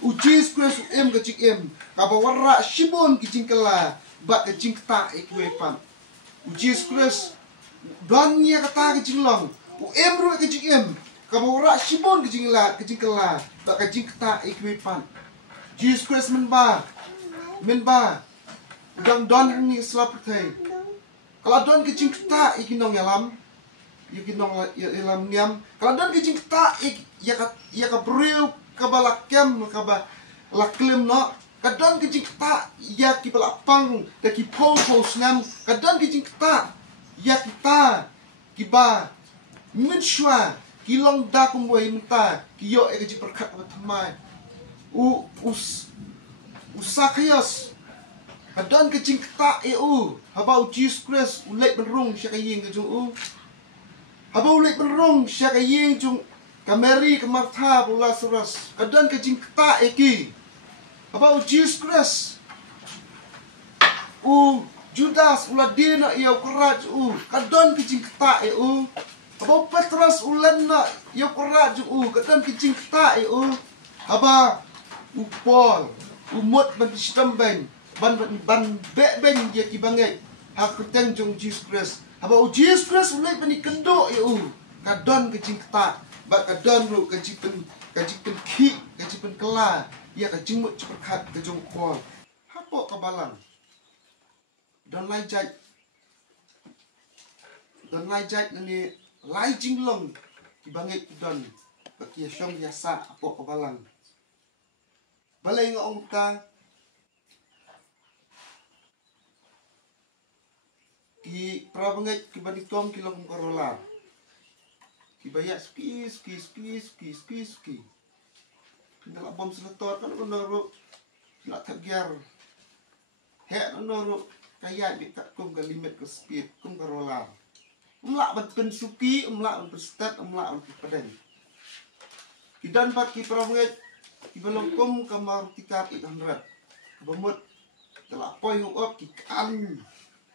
Jesus Christ em ke cik em kaba warra shibon ke jingkala ba ke jingta ekwepan Jesus Christ donnya kata ke jinglong em ru ke cik em kaba warra shibon ke jingkala ba ke jingta ekwepan Jesus Christ menba udang don ni selaptai kalau don ke jingta ikinong yalam yalam niam kalau don ke jingta ya ka breu kabalakem laklem no kadang kijing ta ya ki balapang da ki po snam kadang kijing ta ya kita ki ba min shwa ki long da kum wei minta ki yo e ki perkat ba thamai usakayas kadang kijing ta habau Jesus Christ ulai benrung sya kaying ke jung habau ulai benrung sya kaying jung Kameri ke Martha pula suras kadang ke jingta eki abau Jesus Christ Judas uladina ia keraj kadang ke jingta abau Petrus ulanna ia keraj kadang ke jingta aba Paul umut ban sistemben ban ben dia ki bangai hak keteng jung Jesus Christ abau Jesus Christ ulai bani kendo kadang ke jingta ba kadon ru kajipen ki kajipen kela ya kajimut ceperkat kejong Paul hapo kabalang dan lajat nani lai jinglong dibangai don baki syong biasa hapo kabalang balai ngong ta ki prabangai ki banitom kilong korola Kibayak ski. Tinggal bom seletor kan kono nak tergiar. Hek kono kaya di tak kum ke limit ke speed kum ke roller. Umlak ben suki, umlak ben start, umlak ben pedeng. Kidan pat ki prawnget ki belum kum ke Maruti Car 800. Kebemut telah poi up ki kan.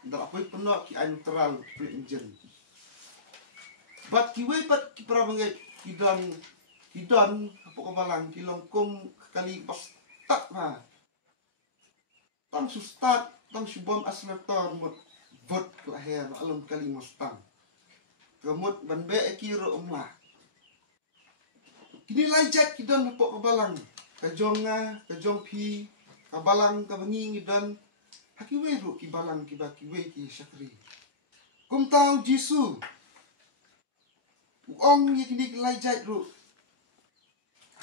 Telah poi penuh ki neutral split engine. Bat kiwe pat ki prabangai kidon apa kabalang kilongkum kali pas tak ma tang sustat tang subom aslator mut bot lahir alum kali mustang kemut banbe kiro umlah kini lajat kidon apa kabalang kajong pi kabalang kabengi dan hakiwe ru kibalang kiwe ki syakri kum tau jisu Ong ye kini kelai jait ru.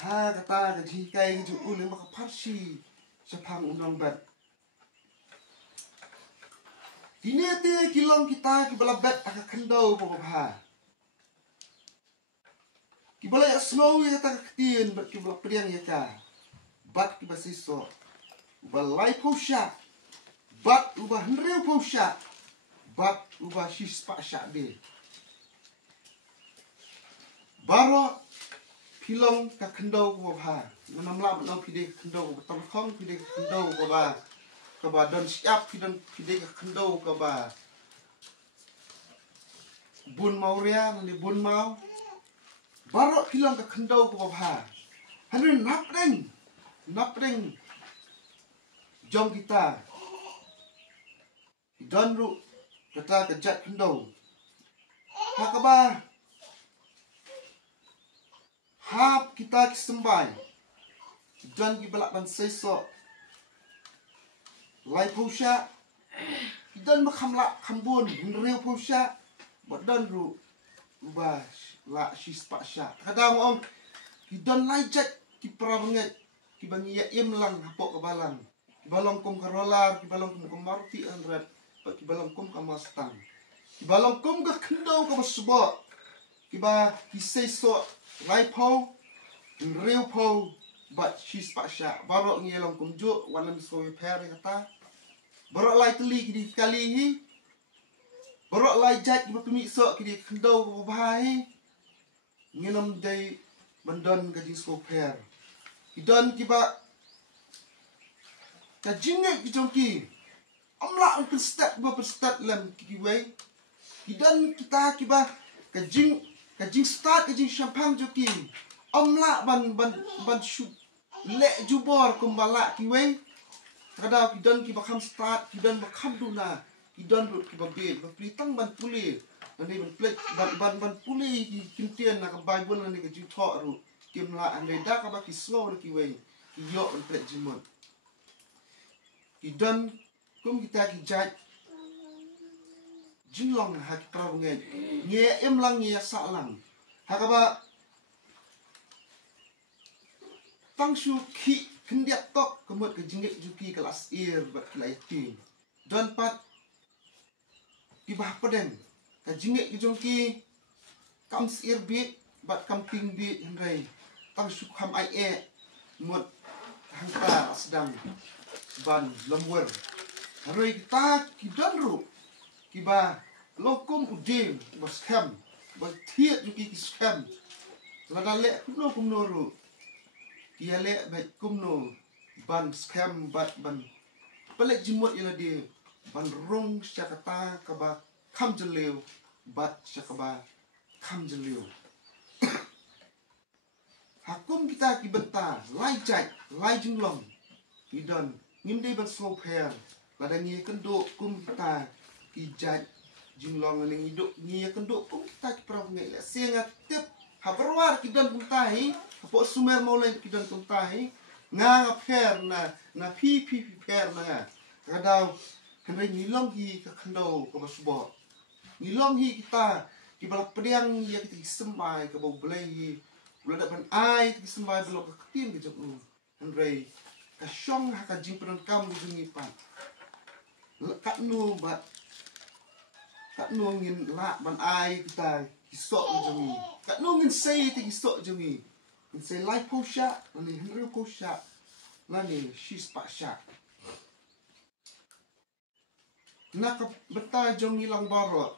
Ha kata ke kai ju ule maka parsi sepang undang bat. Kini ate kilong kita ki bala bat aka kendau po ha. Ki bala ya snow ya ta ketien bat ki bala priang ya ka. Bat ki basiso. Balai posha. Bat ubah hendreu posha. Bat ubah shispa syak de. Baro pilong ka kendau ko ba menamla menang pide kendau ko tamkhong pide kendau ko ba don siap pide ka kendau ko ba bun mauria ni bun mau baro pilong ka kendau ko ba hanin napring jong kita don ru kata kejat kendau hakaba hap kita kesembai dan gibelak ban sesok lai posha dan makhamla khambun nreu posha bodan ru ubah la shispa sha kadang om kidan lai jet ki prabanget ki bangi ya imlang hapok kabalang kibalong kum karolar kibalong kum Maruti 100 kibalong kum ka Mustang kibalong kum ka kendau ka masbo kiba kisesok Lai po, real po, but she's pasha. Barok ngelong kumjuk, wanam soy pere kata. Barok lai teli kidi kali barok lai jat kiba pemik sok kidi kendau bahai. Ngenom day bandon kajing soy pere. Idon kiba kajingek kijongki. Amla untuk start lem kikiway. Idon kita kiba kajing start kajing champagne joki amla ban lek jubor kumbala kiwe kadau kidon ki bakam start kidon bakam duna kidon rut ki babe bapritang ban puli ane ban plek ban puli ki kintian na ka bible ane ka jutho ru kimla ane da ka ba ki slow kiwe ki yo ban plek jimon kidon kum kita ki jaj jinglong ha ki praw nge nge em lang nge sa lang ha ka ba tang shu ki kendiak tok kemut ke jingik juki kelas ir bat kelai ti don pat ki bah pedeng ka jingik ki jongki kam ir bi bat kamping bi hendrai tang shu kham ai e mut hangta sedang ban lemwer haroi kita ki don ru ki ba lokum udin bos kam bos thiet juki ki scam lada le kumno ru kia le baik kumno ban scam bat ban pelek jimut ila dia ban rong syakata kaba kam jeleu bat syakaba kam jeleu hakum kita ki benta lai jai lai jinglong idon ngimde ban slow pair lada ngi kendo kum kita ki jai jinglong ning iduk ngi kendo kum kita ki pra ngai sengat tip haberwar kidon kuntai po sumer molai kidon kuntai nga pher na pi pher na kadau kena nilong hi ka kendo ka basbo nilong hi kita ki balak pediang ya kita sembai ka bau belai bulan ban ai ki sembai belok ka tin ke jong henrei ka syong ha ka jing peran kam jungi pan kat nu bat kat nu ngin la ban ai kita kisok jungi kat nu ngin sei ti kisok jungi ngin sei lai po sha ni henrei po sha nani shis pa sha nak beta jong hilang barot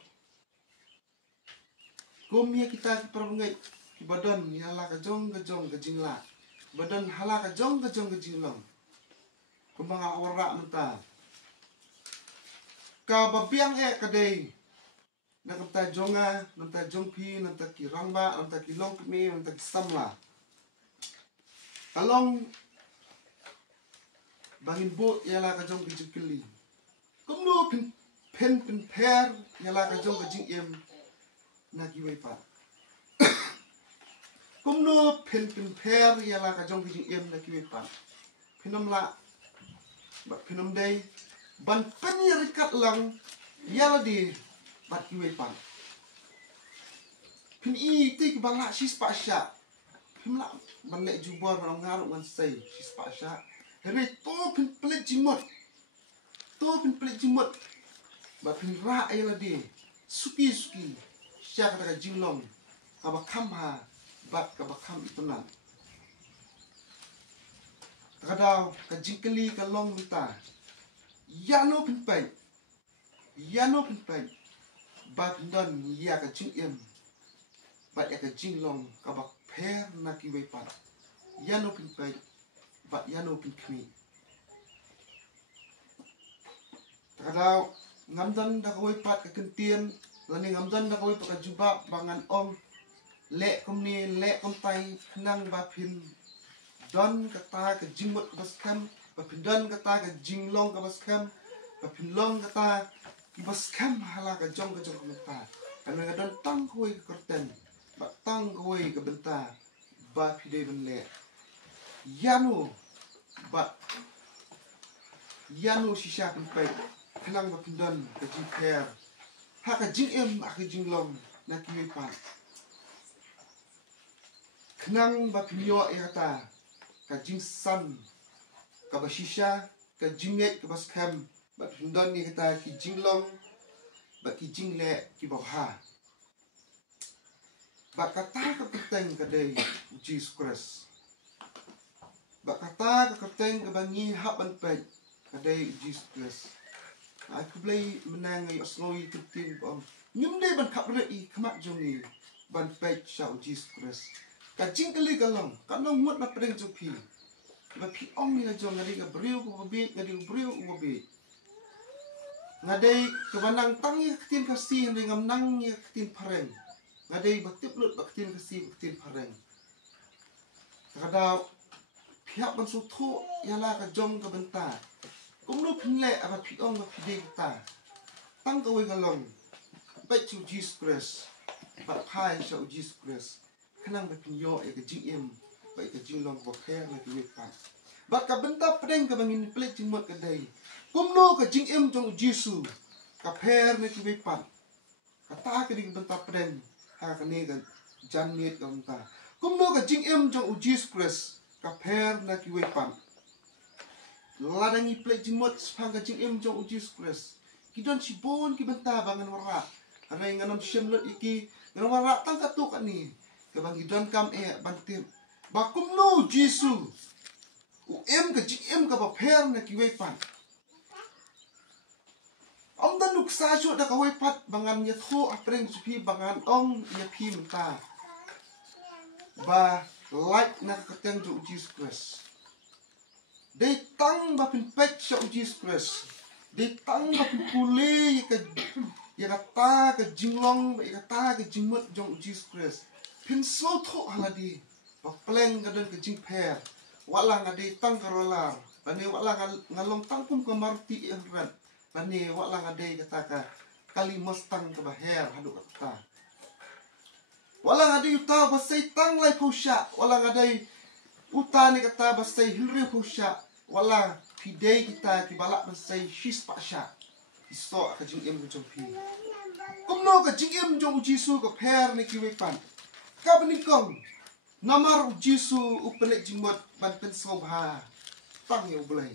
kumia kita perangai ki badan hala ka jong ke jingla badan hala ka jong ke jinglong kumbang awara menta ka babiang e kadai nak beta jonga nanta jongpi nanta ki rangba nanta ki long mi nanta ki samla kalong bangin bo yala ka jong ke jikili kumno pen per yala ka jong ke jing em na ki wei pa kumno pen per yala ka jong ke jing em na ki wei pa pinom la ba pinom dei ban pen rikat lang yala di bat ki wei pa pin i ti ki bala sis pa sha pin la ban le jubor ban ngaruk man sei sis pa sha re to pin plet jimot to pin plet jimot ba pin ra yala di suki sya kata jinglong kaba kam ha bat kaba kam itunan kadau ka jingkeli ka long mita yano pin pai bat don ya ka jing em bat ya ka jinglong kaba per na ki wei pat yano pin pai bat yano pin kmi kadau ngamdan da ko wei pat ka kentien lani ngamdan da ko wei pat ka jubab bangan om le kumni le kumtai nang ba pin don kata ke jingmut ke baskam ba pin don kata ke jinglong ke baskam ba pin long kata ke baskam hala ke jong kata kan ga don tang koi ke kerten ba tang koi ke benta ba pide ben le yanu ba yanu shisha pin pai kenang ba pin don ke jing per ha ke jing em ha ke jinglong na ki pa kenang ba pin yo e kata ka jing san ka ba shisha ka jinget ka baskam ba pindon ni kata ki jinglong ba ki jingle ki ba ha ba kata ka keteng ka dei Jesus Christ ba kata ka keteng ka bangi ha ban pe ka dei Jesus Christ aku blai menang ai asnoi tin bom nyum dei ban khap re i khamat jongi ban pe sha Jesus Christ ka jingkeli kalong ka long mut na pedeng jupi ba pi ong ni na jong ngadi ka briu ko bi ngadi briu ko bi ngadai ke banang tang ye ketin kasi ngam nang ye ketin pareng ngadai batip lut ba ketin kasi ketin pareng kada pihak ban sutu ialah ka jong ka benta. Kumno pinle apa piong ka pide kita. Tang ka wei galong. Baik chu Jesus Christ. Ba pai chu Jesus Christ. Kenang ba pinyo ya ka jing em. Baik ka jing long ba kher na ki pa. Ba ka benta pedeng ka bangin plek jing mot ka dai. Kumno ka jing em jong Jesus. Ka pher na ki pa. Kata ka ding benta pedeng. Ha ka ne ka jan met ka benta. Kumno ka jing em jong Jesus Christ. Ka pher na ki pa. Ladangi plek jimot sepang ka jing em jong Jesus Christ. Kidon si bon ki benta bangan wara. Ana nganam syemlet iki ngan wara tang katuk ni. Ka bang kidon kam bantim. Bakum no Jesus. U em ka jing em ka ba pher na ki pan. Om dan nuk sa chu da ka pat bangan ya tho apreng supi bangan ong ya pi menta. Ba like na ka teng jong Jesus Christ. They tang ba pin pek sa Jesus Christ. They tang ba pin puli ya kata ka jinglong ya kata ka jingmot jong Jesus Christ. Pin so tho haladi ba pleng ka don ka jing pher. Wala nga they tang ka rolar. Bani wala ngalong tangkum ka marti ihran. Bani wala nga they kata ka kalimos tang ka baher hadu kata. Wala nga they uta ba say tang lai pusha. Wala nga they utani kata basay hilri pusha wala pidei kita kibalak basay shis pasha isto ka jing em jong pi kumno ka jing em jong jisu ka pher ni kiwepan ka benikong namar jisu upelek jingmot ban pen sobha tang yo blai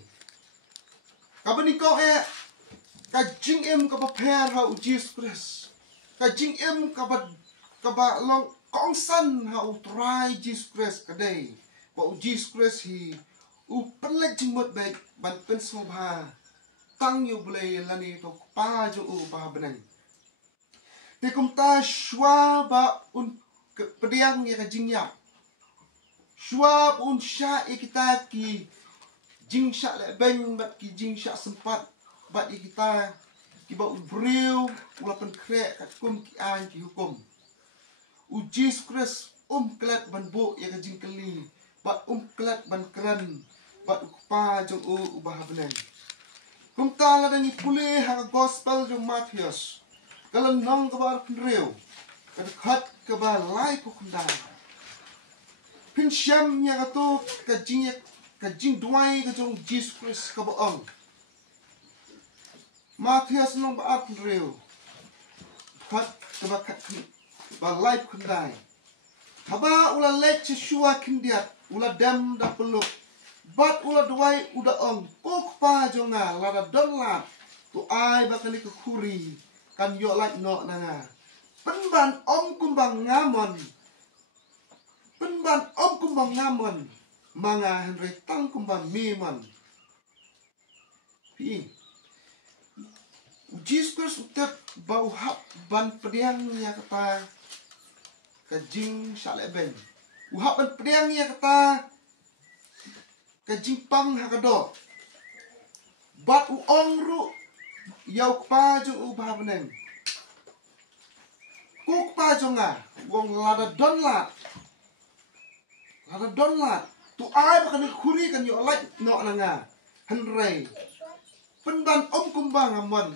ka benikong ka jing em ka pher ha Jesus Christ ka jing em ka ba long kong san ha utrai Jesus Christ ka dei wa Jesus Christ hi u pelek jingmot baik ban pen sobha tang yo blai lani to pa jo u ba benang te kum ta shwa ba un pediang ya ka jingya shwa un sha kita ki jing sha le ben bat ki jing sha sempat bat kita ki ba ubreu ula pen krek kat kum ki an ki hukum u Jesus Christ klat ban bo ya ka jing keli bat klat ban kran bat ukpa jong ubah benang kum ta la dangi pule ha gospel jong Matius kalan nong ka bar penreu ka khat ka ba lai ko kunda pin syam ya ka to ka jing duai ka jong Jesus Christ ka ba ong Matius nong ba penreu khat ka ba khat ba lai kundai haba ula lek chishua kindiat ula dam da peluk bat ula duai uda ong kok pa jonga lada donlat tu ai bakali ke kuri kan yo like no nanga penban om kumbang ngamon manga henry tang kumbang memon pi Jesus Christ utek bau hap ban pediang ya kata kajing saleben uhap ban pediang ya kata kajing pang hakado bat u ongru yau pa jo u ba beneng kuk pa jonga wong lada donlat tu ai ba kan khuri kan yo like no nanga henrei pendan kumbang amon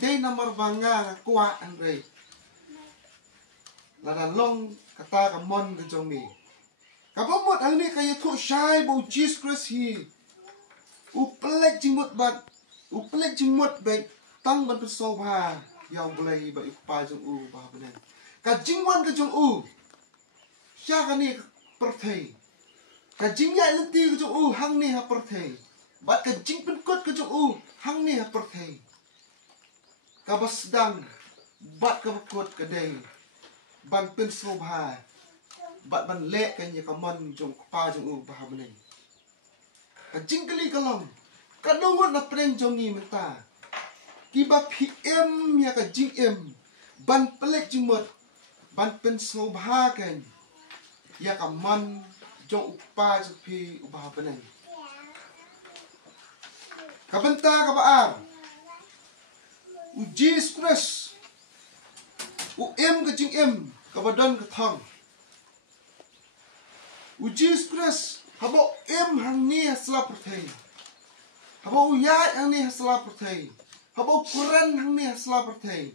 dei namar banga kwa henrei lada long kata kamon ke jongmi kabomot ang ni kaya tu syai bo Jesus Christ hi upelek jimut bat tang ban sobha yang boleh ba ipa jong u ba benan ka jingwan ke jong u sya ka ni perthei ka jingya lenti ke jong u hang ni ha perthei bat ka jing penkot ke jong u hang ni ha perthei ka basdang bat ka bekot ke dei ban pen sobha bat ban lek kan ya kamon jong pa jong u ba benan ka jingkeli kalong ka nongot na preng jong ni menta kiba PM ya ka jing em ban pelek jingmot ban pen sobha kan ya ka man jong upa jong pi ubah benan ka benta ka baar u Jesus Christ u em ka jing em ka badon ka thang u Jesus Christ Habo im hang ni hasla perthei. Habo uyai hang ni hasla perthei. Habo Quran hang ni hasla perthei.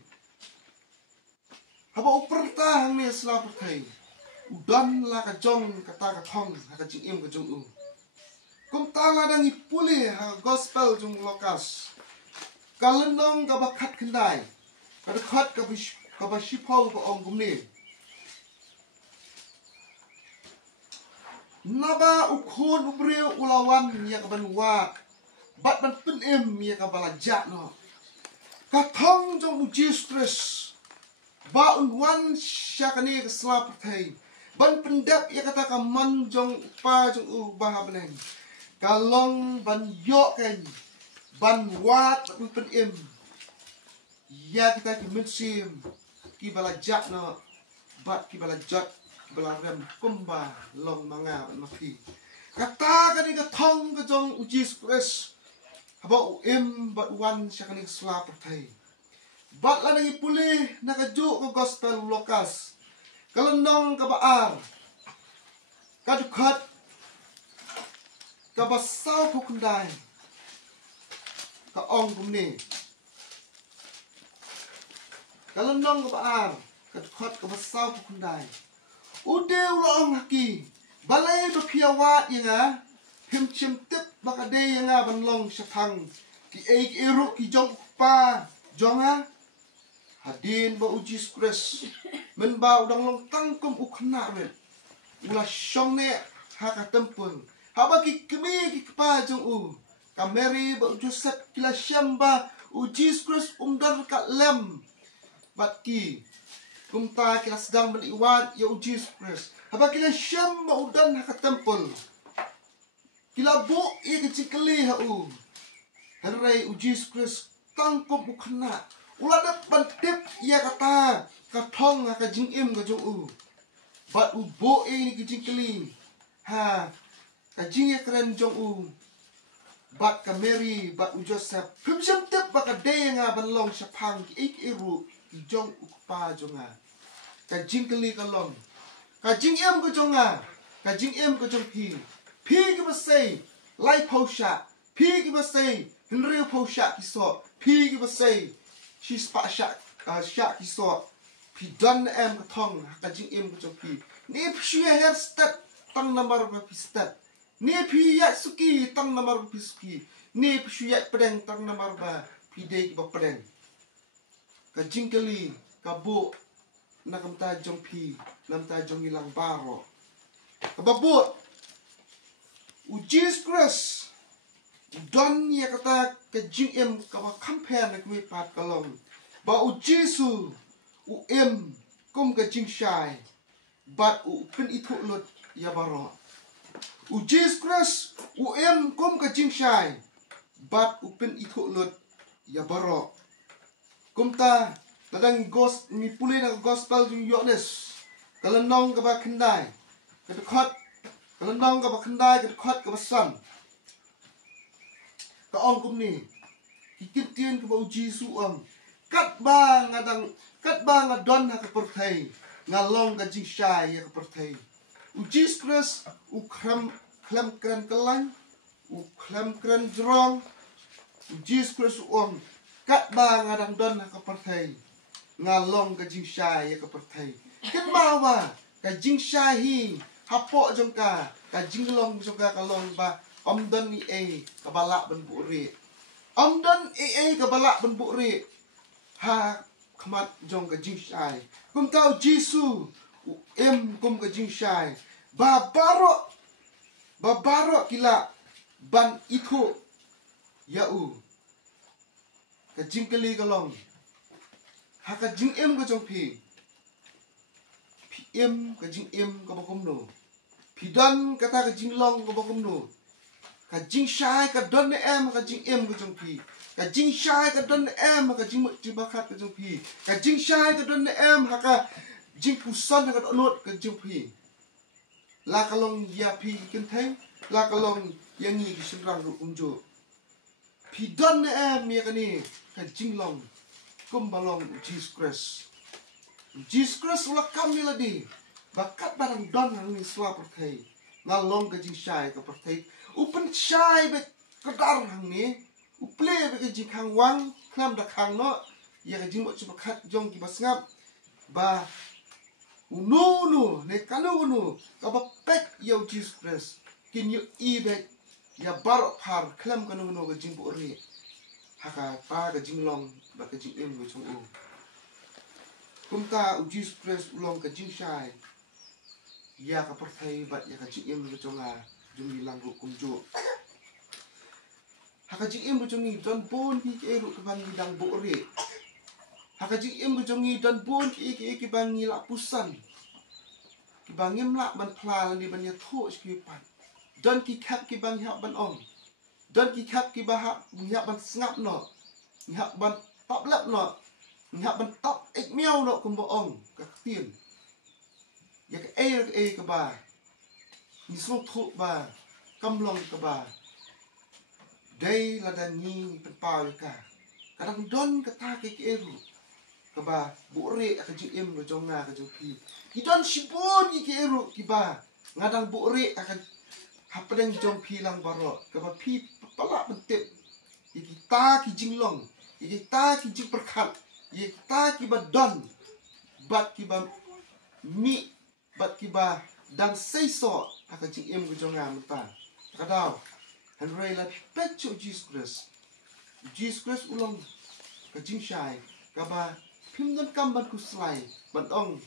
Habo uperta hang ni hasla perthei. Udan la ka jong kata ka thong ka jing im ka jong u. Kum tala dang ipuli ha gospel jong lokas. Kalenong ka bakat kendai. Ka dekat ka ba shipau ka ong gumni. Naba ukun ubriu ulawan ya ka banwat. Bat ban pun im ya ka balajak no. Ka thong jong Jesus Christ. Ba unwan syakani ka sla perthei. Ban pendap ya kata ka man jong pa jong u bah beneng. Kalong ban yok kan. Ban wat pun im. Ya kita ki mensim ki balajak no. Bat ki balajak belarem kumba long manga mafi. Kata ka ni ka thong ka jong u Jesus Christ. Haba im bat wan syakani ka sla perthei. Bat la nang ipuli nakajuk ka gospel lokas. Kalenong ka baar. Kadukat. Ka basaw pukundai. Ka ong kumni. Kalenong ka baar. Kadukat ka basaw pukundai. Ude ulong haki. Balay bapiawat yang nga. Himchim tip bakade yang nga banlong syatang. Ki eik eruk ki jong pa. Jong nga. Hadin ba ujis kres. Men ba udang long tangkum ukna ren. Ula syong ne haka tempun. Haba ki kemi ki kepa jong u. Kameri ba ujusat kila syamba. Ujis kres umdar kat lem. Bat ki. Kumta kila sedang beriwat ya ujis kres. Haba kila syamba udan haka tempun. Kila bu ia kecikeli ha u. Herai ujis kres tangkum ukna. Ula da bantip ia kata katong ka jing im ka jong u. Bat u bo e ni jing keli. Ha ka jing ya keren jong u. Bat ka Mary bat u Joseph. Pimsam tip ba ka de nga banlong syapang ki ik iru ki jong u pa jong nga. Ka jing keli ka long. Ka jing im ka jong nga. Ka jing im ka jong pi. Pi ki ba say lai pau sha. Pi ki ba say henriu pau sha ki so. Pi ki ba say she spa syak ki so pi dan em ka thong ka jing em ka jong pi ni phi hair stat tang number ba pi stat ni phi ya suki tang number pi suki ni phi ya pedeng tang number ba pi de ki ba pedeng ka jing kali ka bo na kam ta jong pi nam ta jong ilang baro ka ba bo u Jesus Christ don ya kata ke jing em ka ba compare na kwi pat kalong ba u Jesu u em kum ka jing shai bat u pin itu lut ya baro u Jesus Christ u em kum ka jing shai bat u pin itu lut ya baro kumta ladang gos mi pulih na gospel jing Yohanes kalenong ka ba kendai ka dekat kalenong ka ba kendai ka dekat ka ba san ka ong kum ni hikip tien ka ba u Jesu ang kat ba nga don ha ka perthei nga long ka jing shai ya ka perthei u Jesus Christ u kram kran kelang u kram kran jrong u Jesus Christ u kat ba nga don ha ka perthei nga long ka jing shai ya ka perthei ken ba wa ka jing shai hi hapo jong ka jing long jong ka long ba Omdan ni ka balak ben buri. Omdan ka balak ben buri. Ha khamat jong ka jing shai. Kum tau Jesu u em kum ka jing shai. Ba baro kila ban itu ya u. Ka jing keli ka long. Ha ka jing em ka jong pi. Pi em ka jing em ka bakum no. Pi dan kata ka jing long ka bakum no. Ka jing shai ka don em ka jing em ka jong pi ka jing shai ka don em ka jing bakat ka jong pi ka jing shai ka don em ka jing pusan ka donot ka jong pi la ka long ya pi ken thai la ka long yang ni ki shrang ru umjo pi don em ya ka ni ka jing long kum balong Jesus Christ ula kam ni ladi bakat barang don ni swa perthai ngalong ka jing shai ka pertai upen shai be kadar hang ni uple be ka jing khang wang kham da khang no ya ka jing mo chu khat jong ki basngap ba unu ne kanu unu ka ba pek yo Jesus Christ kin yu i be ya bar par khlam kanu no ka jing bo ri haka pa ka jing long ba ka jing em go chung u kumta u Jesus Christ ulong ka jing shai ya ka pertai ba ya ka jing em go chung a jung ni lang ru kum ju haka jing em go chung ni don bon pi ke ru ka ban ni dang bo ri haka jing em go chung ni don bon ki bang ni la pusan ki bang em la ban pla ni ban ya tho ki pan don ki khap ki bang ha ban ong don ki khap ki ba ha ban ngap no ha ban top lap no ha ban top ek miao no kum bo ong ka tien ya ka e ka ba ni so tho ba kam long ka ba dei la dan ni pen pa ka kadang don ka ta ke eru ka ba bu re ka ji em go jong na ka jo pi ki don sibon ki eru ki ba ngadang bu re akan hapdeng jong pi lang baro ka ba pi pala pentep ki ta ki jinglong ki ta ki jing perkhat ki ta ki ba don bat ki ba mi bat ki ba dan sei so aka jing em go jong am ta kadao han rei la pet cho Jesus Christ ulong ka jing shai ka ba phim don kam ban ku slai ban ong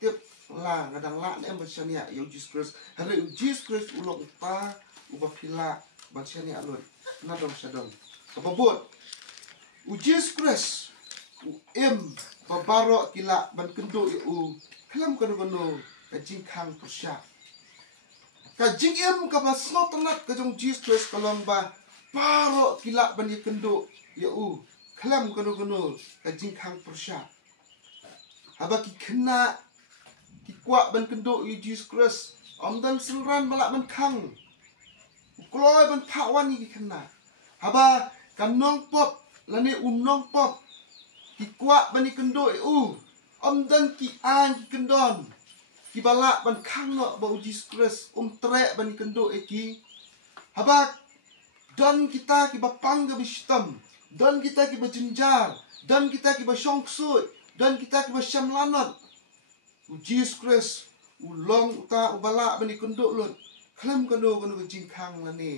tiếp là ngadang la em ba chania yo Jesus Christ han rei Jesus Christ ulong ta uba phila ban chania alon na dong sadong ka ba bot u Jesus Christ u em ba baro kila ban kendo u klam ka no ka jing khang persya ka jing em ka ba snot tanat ka jong Jesus Christ kalong ba baro kila ban ye kendo u klam ka no ka jing khang persya haba ki khna ki kwa ban kendo u Jesus Christ dan senran balak ban khang kloi ban phawan ki khna haba kanong pop lane unong pop ki kwa ban kendo u dan ki an ki kendon ki balak ban khang no ba Jesus Christ tre ban kendo ki haba don kita ki bapang ga bistam don kita ki bajinjar don kita ki basyongsu don kita ki basyamlanat Jesus Christ ulong uta ubala ban kendo lon klam kendo ga jing khang lane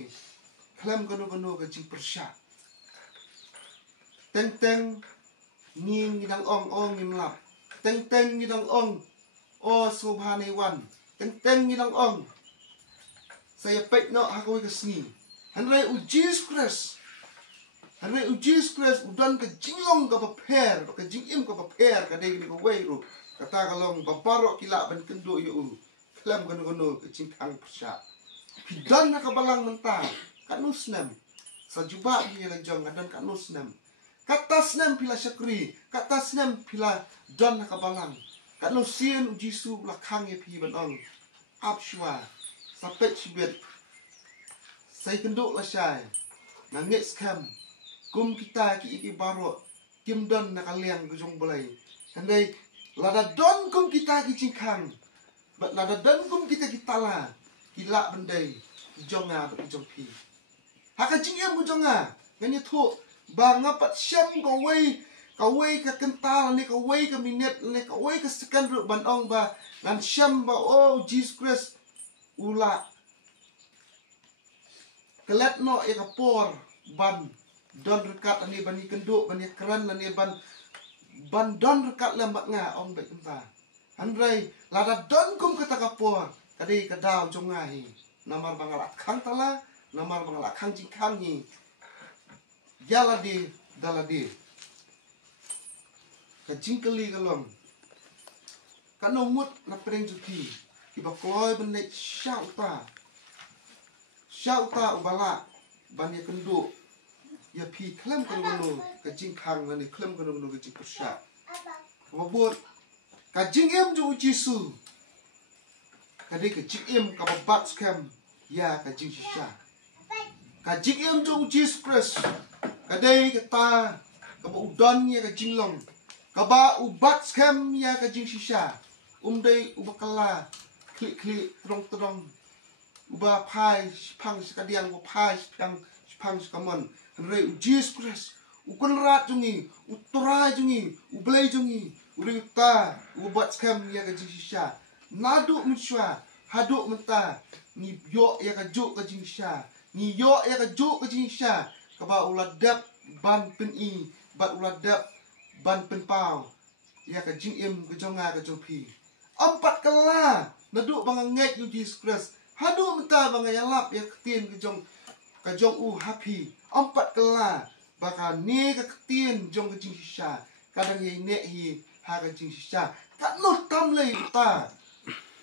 klam kendo ga jing persya teng nging ni dang ong ngim lap teng ni dang ong o subhane wan teng ni dang ong saya pek no hakoi ka sni han rei u Jesus Christ udan ka jinglong ka paper ka jingim ka paper ka dei ni ka wei ru kata kalong babaro kila ban kendo yu klam kanu ka jing khang persya pidan na ka balang menta kanusnem sajuba hi la jong dan kanusnem katas nem pila syakri katas nem pila don na kabalang kanu sien u jisu la khang ye pi ban ong ap shwa sapet sibet sai kendo la shai nangit skam kum kita ki baro kim don na kaliang ku jong bolai handai lada don kum kita ki jingkhang bat lada don kum kita ki tala kila bandai jonga ba jong pi haka jingem bu jonga ngani tho ba ngapat syam ka wei ka kental ni ka wei ka minit ni ka wei ka sekan ru ban ong ba ngan syam ba Jesus Christ ula kelet no e ka por ban don rekat ani ban ni kendo ban ni kran ani ban don rekat lambat nga ong ba kenta handrai lada don kum kata ka por kadi ka daw jong ngai namar bangala khang tala namar bangala khang jing khang ni Yaladi daladi ka jingkeli kalom kanomut na preng juki kiba kloy benek syauta ubala ban ya kendo ya pi klam kanu ka jingkhang ni klam kanu ka jing persya wabot ka jingem ju jisu kadi ka jingem ka babat skam ya ka jing shisha ka jingem ju Jesus Christ kadai kata kaba udon ya ka jinglong kaba ubat skam ya ka jing shisha dei ubakala klik terong uba pai pang sekadiang uba pai pang sekaman rei Jesus Christ ukon rat jungi utora jungi ublay jungi urita ubat skam ya ka jingsha nadu mensha hadu menta ni yo ya ka jo ka jingsha ni yo ya ka jo ka jingsha ka ba uladap ban pen i bat uladap ban pen pau ya ka jingim ka jonga ka jopi empat kala nadu bang ngek you Jesus Christ hadu menta bang yalap ya ketien ka jong u happy empat kala baka ne ka ketien jong ka jingsha kadang ye ne hi ha ka jingsha ka no tam le ta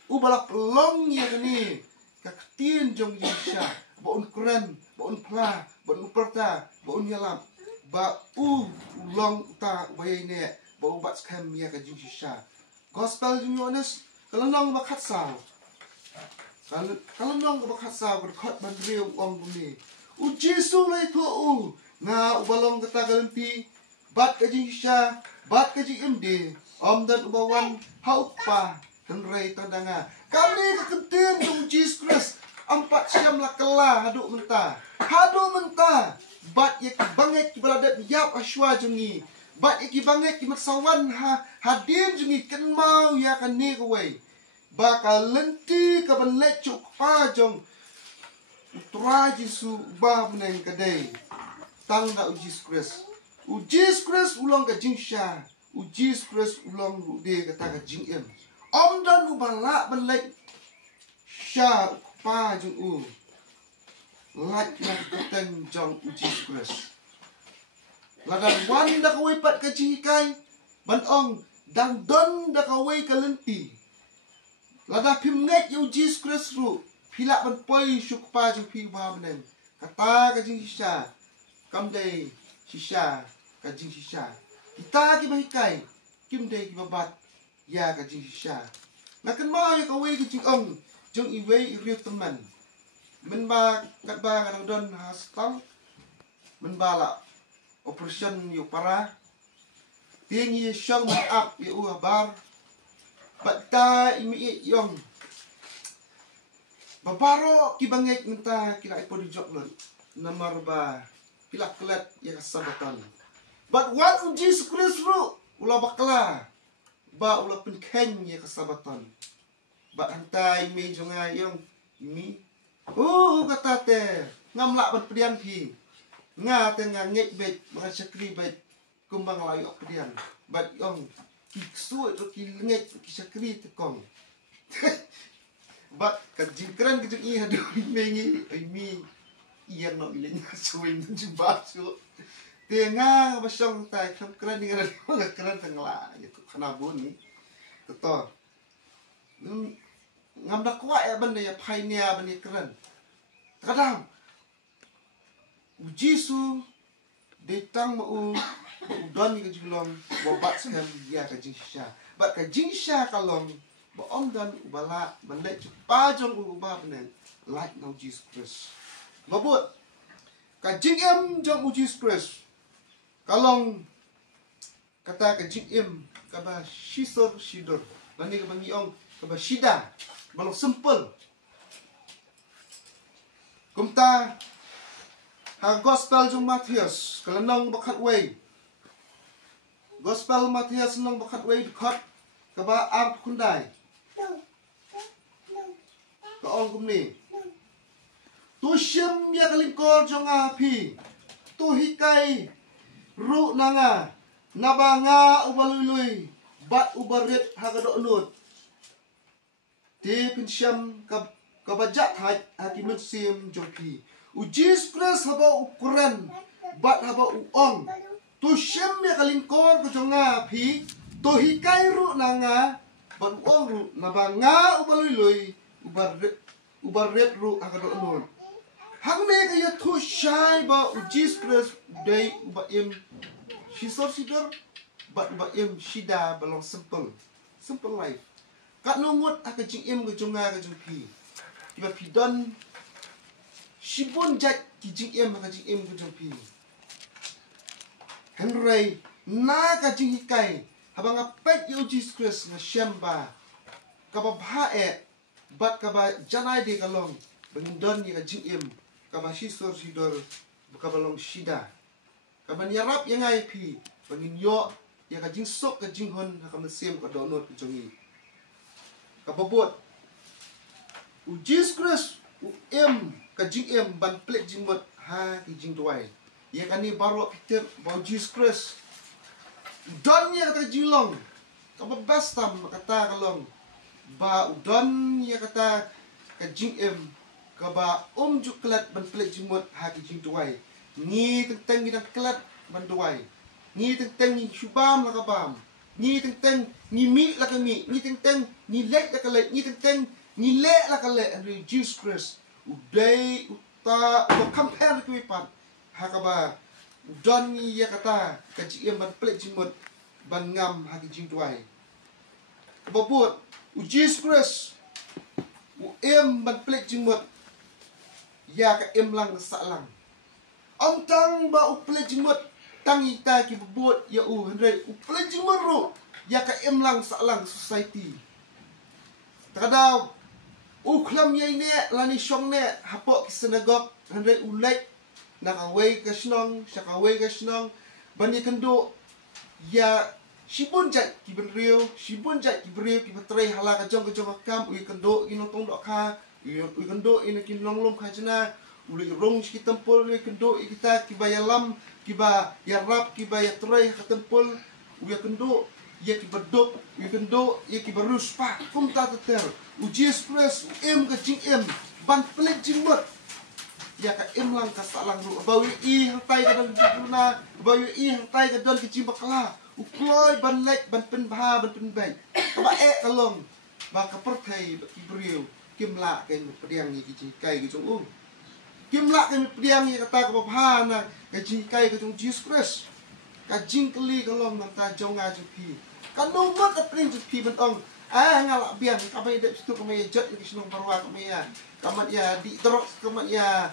u balak long ya ni ka ketien jong jingsha ba un kuran ba un pla ba un perta ba un yalap ba u long ta ba ye ne ba u bat skam ya ka jingsha gospel jing honest kalau nong ba khat sao kalau nong ba khat sao ba khot ban riu ong bumi u Jesu lai tho u nga u balong kata galanti bat ka jingsha bat ka jingde om dan ubawan haupa henrei tandanga kami ka kenten jong Jesus Christ empat siam la kala hadu menta bat ye ki banget ki baladat yap aswa jungi bat ye ki banget ki matsawan hadin jungi kan mau ya kan ne kawai bakal lenti ka ban lecuk pa jong utra Jesu ba meneng kadai tangga u Jesus Christ ulang ka jingsha u Jesus Christ ulang de kata ka jingem om dan u bala ban lek sha pa jong u like na keten jong u Jesus Christ ladan wan da kawai pat ka jingkai ban ong dang don da kawai ka lenti lada pimnek yu Jesus Christ ru pilak ban poi syukpa jong pi ba benen kata ka jingsha kamdei shisha ka jingsha kita ki bahikai kimdei ki babat ya ka jingsha nakan ma ya kawai ka jingong jong iwe iriu teman men ba kat ba kadang don hospital men ba la operation yu para tieng ye syang ma up ye u bar batta imi yong babaro ki bangek minta kila ipo di joklon nomor ba pilak kelat ya kasabatan but what Jesus Christ ru ula bakla ba ula penken ya kasabatan ba antai me jonga yong mi katate ngamlak ban pedian pi nga tengah ngek bet merasakri bet kumbang layu pedian bat yong kiksu itu kilengek kisakri tekong bat kajingkran kejung i hadu mengi mi iya no ilenya suin jumpa su tengah basong tai kam kran ni kran tengla itu kena buni teto ngamdak kuat ya benda ya painia benda kran kadang Jesu datang mau udon ni kejulong bobat sekam dia ka jingsha bat ka jingsha kalong ba om dan ubala balai pajong ubah benen like no Jesus Christ babut ka jingem jong Jesus Christ kalong kata ka jingem ka ba shisor shidor bani ka bangi ong ka ba shida balong simple kumta ha gospel jong Matius kalanong bakat way gospel Matius nong bakat way dikot ka ba am kundai ka ong kumni tu syem ya kalingkol jong api tu hikai ru nanga nabanga ubalului bat ubarit hagado nut ti pinsyam ka bajak hakimun sim joki u Jesus Christ haba ukuran bat haba uong tu syem ya kalingkol ko jong api tu hikai ru nanga bat uong ru nabanga ubalului ubarit ru hagado nut hang me kaya tu syai ba u Jesus Christ dai ba im shisor sidor ba im shida balong simple life kat nungut aka jing im ke jonga ke jungpi tiba pidon shibon jat ki jing im ka jing im ke jungpi henry na ka jing hikai habang apet yu Jesus Christ na syamba ka ba bhae bat ka ba janai de kalong bangdon ya jing em kabashi sor sidor kabalong shida kaban yarap yang ai pi bangin yo ya ka jing sok ka jing hon ka mesem ka donot ka jongi kabobot u Jesus Christ u em ka jing em ban plek jing mot ha ki jing tuai ya kani baro pitep bau Jesus Christ don ya kata jing long kababas tam kata kalong ba udon ya kata ka jing em ka ba juk kelat ban plek jing mot ha ki jing tuai ni tentang bidang kelat ban tuai ni tentang ni shubam la ka bam ni tentang ni mi la ka mi ni tentang ni lek la ka lek ni tentang ni le la ka le and Jesus Christ udai uta ko compare ku pan hakaba udon ni ya kata ka jing ban plek jing mot ban ngam ha ki jing tuai babut u Jesus Christ u em ban plek jing mot ya ka em lang sa lang om tang ba u plek jing mot tang ita ki babut ya u hendrai u plek jing mot ro ya ka em lang sa lang society takada u khlam yai ne lani shong ne hapok ki synagogue hendrai u lek na ka wei ka snong sha ka wei ka snong bani kendo ya shibun jat ki benrio shibun jat ki brio ki batrai hala ka jong kam u kendo ino tong dok kha u kendo ina ki longlom kha jana uli rong ki tempol u kendo kita ki bayalam ki ba ya rap ki ba ya trai ka tempol u kendo ya ki bedok u kendo ya ki barus pa kum ta ter u Jesus Christ em ka jing em ban plek jing mot ya ka em lang ka salang ru ba i hang tai ka dan juna ba i hang tai ka dan ki jing bakla u kloi ban lek ban pen ba ban pen bai ka ba e ka long ba ka per thai ba ki brio kim la ke pediang ni ki kai ki chung u kim la ke pediang ni kata ka ba na ka ji kai ka chung Jesus Christ ka jing kli ka long ta jong nga ju pi ka no mot a pring ju pi ban ong ngala biang ka mai de stu ka mai jet ki snong parwa ka mai ya ka mat ya di terok ka mat ya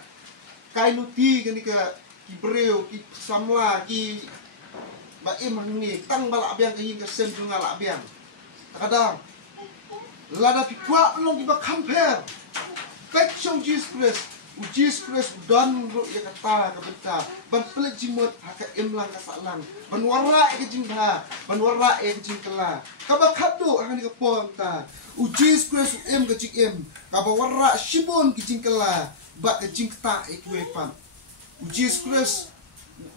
kai nuti ke ni ka ki brio ki samla ki ba im ni tang bala biang ka yin ka sem ju ngala biang kadang lada pi kwa long ki ba compare kai chong Jesus Christ u Jesus Christ don ro ya kata ka benta ban plek jimot ha ka im lang ka salang ban warra ke jing ha ban warra e jing kala ka ba khadu ha ni ka pon ta u Jesus Christ u em ka jing em ka ba warra shibon ki jing kala ba ka jing ta e ku pan u Jesus Christ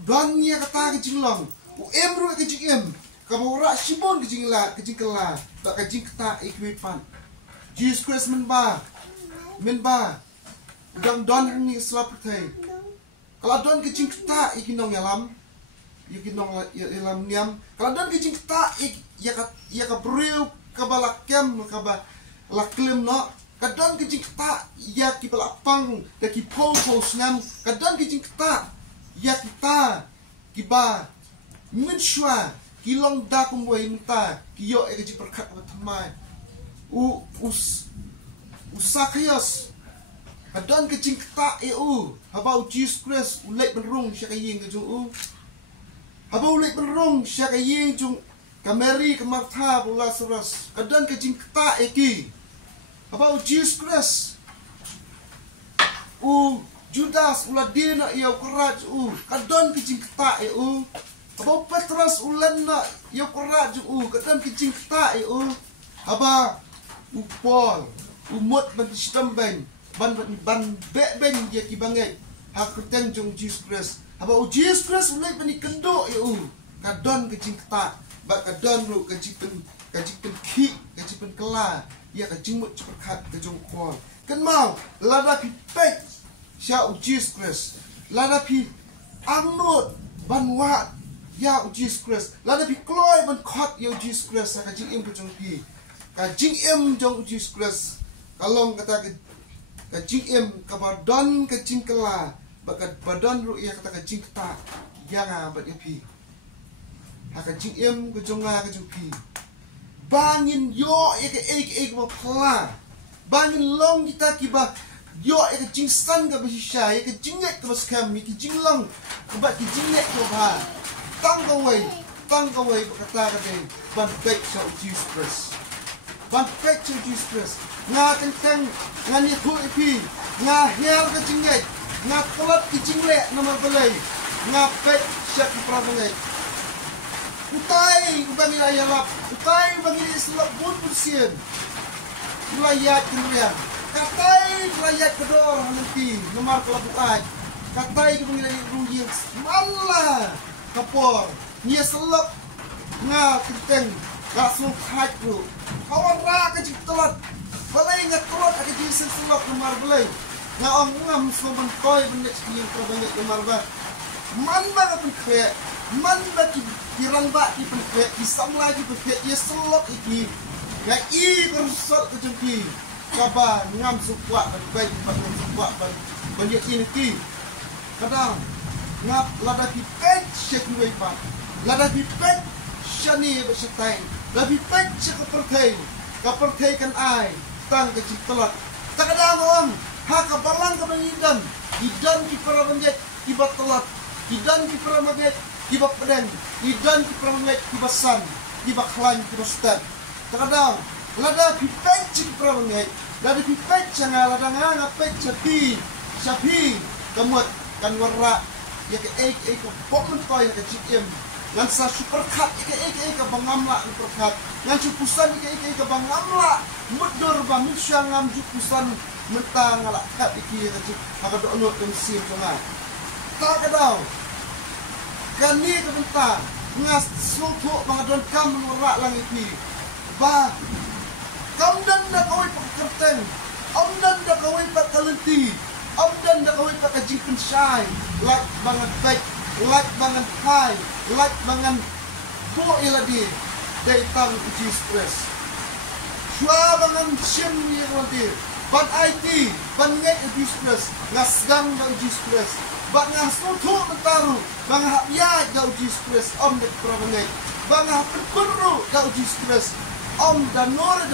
don ya kata ka jing long u em ro ka jing em ka ba warra shibon ki jing kala ba ka jing ta e ku pan Jesus Christ men ba udang don ni selap thai kalau don ke jing ta ikinong yalam niam kalau don ke jing ta ya ka breu ka balakem ka ba laklem no ka don ke jing ta ya ki balapang da ki po snam ka don ke jing ta ya kita ki ba min shwa ki long da kum wei mta ki yo e ji perkat ba thamai usakayos kadon ke jing ta habau Jesus Christ ulek benrung sya kaying ke jung habau ulek benrung sya kaying jung ka Mary ka Martha bu Lazarus kadon ke jing ta ki habau Jesus Christ Judas uladina ia keraj kadon ke jing ta habau Petrus ulanna ia keraj kadon ke jing ta haba Paul umut ban sistem ban ben dia ki bangai ha kreten jong Jesus Christ haba Jesus Christ ulai bani kendo kadon ke jing ta ba kadon ru ke jipen ki ke jipen kela ya ka jingmut ceperkat ke jong Paul kan mau lada pi pek sya Jesus Christ lada pi angnut ban wa ya Jesus Christ lada pi kloi ban khot ya Jesus Christ ka jing im ke jong pi ka jing im jong Jesus Christ kalong kata ke ka jing em ka badon ka jing kala bakat badon ru ya kata ka jing ta yanga bat pi ha ka jing em ka jonga ka jupi bangin yo ya ka ek ba pla bangin long kita ki ba yo ya ka jing san ka bisha ya ka jing nek ka skam mi ki jing long ka ba ki jing nek ko ba tang ka wei ba kata ka de ban pek sa Jesus Christ ban pek sa Jesus Christ nga kenteng nga ni hu ipi nga hiar ke jingai nga kolot ki jingle nama belai nga pek syak prabangai utai ubangi ayalap utai ubangi selap bun bersien melayat kemudian katai melayat kedor nanti nomor kelabuan katai kemudian rungi malah kapor nia selap nga kenteng ga sung haj bro kawan ra ke jitelat balai nga kolot ke jisen selap nomor belai nga ong ngam soban toy benek yang prabangai nomor ba man ba ka pekre man ba ki kirang ba ki pekre isam lagi pekre ye selap iki nga i bersot ke jengki kaba ngam supwa baik patron supwa banyak ini ki kadang ngap lada ki pek shek ni pa lada ki pek shani besetai lada ki pek shek kapertai kan ai tang ke ciptelat takadang om ha ka balang ka bangidan idan ki para banjek ki batelat idan ki para maget ki bapeden idan ki para maget ki basan ki baklan ki bastan takadang lada ki pek ki para maget lada ki pek nga lada nga pek sapi kamut kan warra ya ke ek ko pokon toy ka chikem ngan sa super cut ek ka bangamla super cut ngan cupusan ek ka bangamla mudur ba misya ngam cupusan mentang ala kat iki ka cip ka do no tem sim nga ta ka daw kan ni ka mentang ngas sutu mga don kam warra lang iki ba kam dan da koy pakerten om dan da koy pakalenti om dan da koy pakajipin syai like banget baik like banget high like banget po iladi daytang uji stress shwa banget sim ni iladi ban IT ban ngek uji stress ngasgang da uji stress bang ngasutu mentaru bang ya da uji stress om nek prabangai bang perkuru da uji stress om danor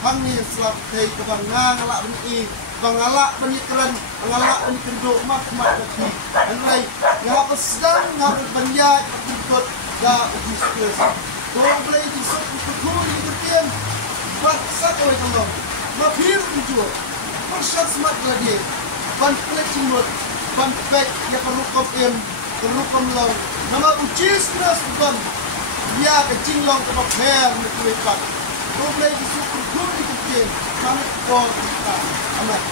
hangi selap tei ke bang ngalak beni bangalak beni keren bangalak beni kenduk mak lagi anrai ngapa sedang ngapa banyak ikut da uji stress to boleh disuk kutu ni ketian buat satu itu ma phir tujuh persat smart lagi ban fletching mode ban back ya perukom long nama uji stress ban ya kecing long ke bakher ni kuipat to boleh disuk kutu ni ketian sangat kuat amat